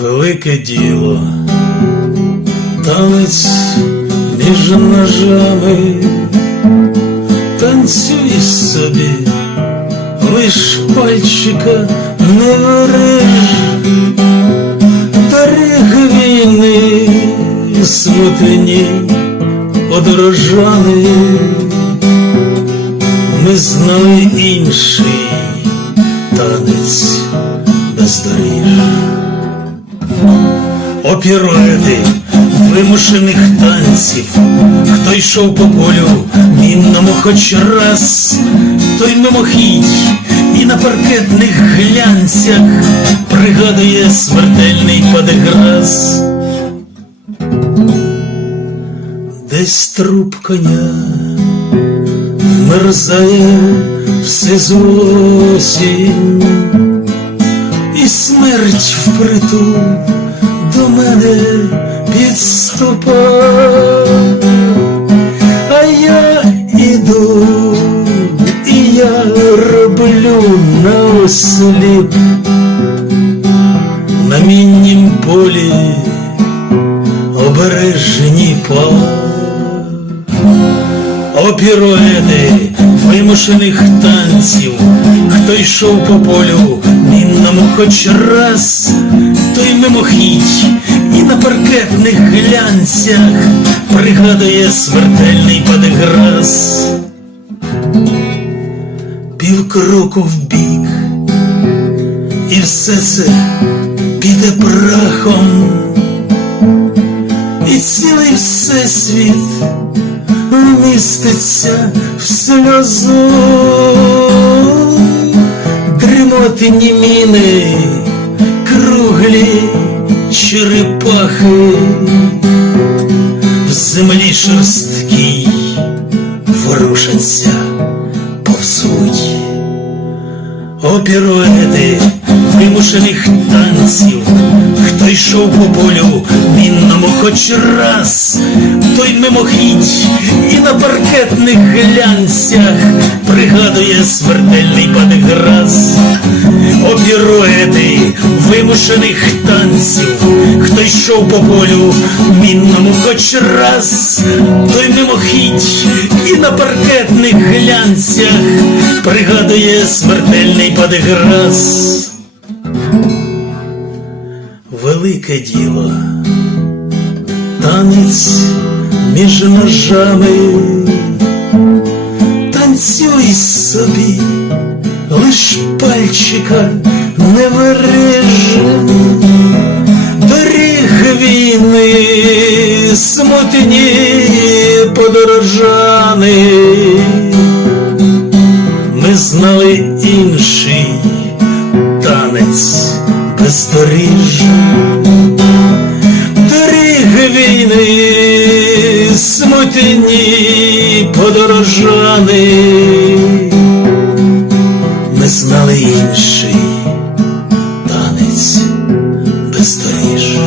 велике діло, танець між ножами, танцюй собі, лиш пальчика не вриж, Тарих війни смутені подорожани, ми знали інший танець бездоріж. Опіроїди вимушених танців, хто йшов по полю мінному хоч раз, той мимохідь і на паркетних глянцях пригадує смертельний подеграс. Десь труп коня вмерзає з осінь, і смерть впритул мене підступа, а я іду, і я роблю наосліп на міннім полі обережні па. Опіроїди вимушених танців, хто йшов по полю мінному хоч раз, той мимохідь на паркетних глянцях пригадує смертельний подеграс. Півкроку вбік, і все це піде прахом, і цілий всесвіт міститься в сльозу, дрімотні міни, круглі черепахи, в землі шорсткій ворушаться, повзуть. Опіроїди вимушених танців, хто йшов по полю мінному хоч раз, той мимохідь і на паркетних глянцях пригадує смертельний падеграс. Опіроїди вимушених танців, хто йшов по полю мінному хоч раз, той мимохідь і на паркетних глянцях пригадує смертельний подеграс. Велике діло, танець між ножами, танцюй собі, лиш пальчика не виріж, доріг війни, смутні подорожани. Ми знали інший танець бездоріжжя. Доріг війни, смутні подорожани, ми знали інший танець без доріж.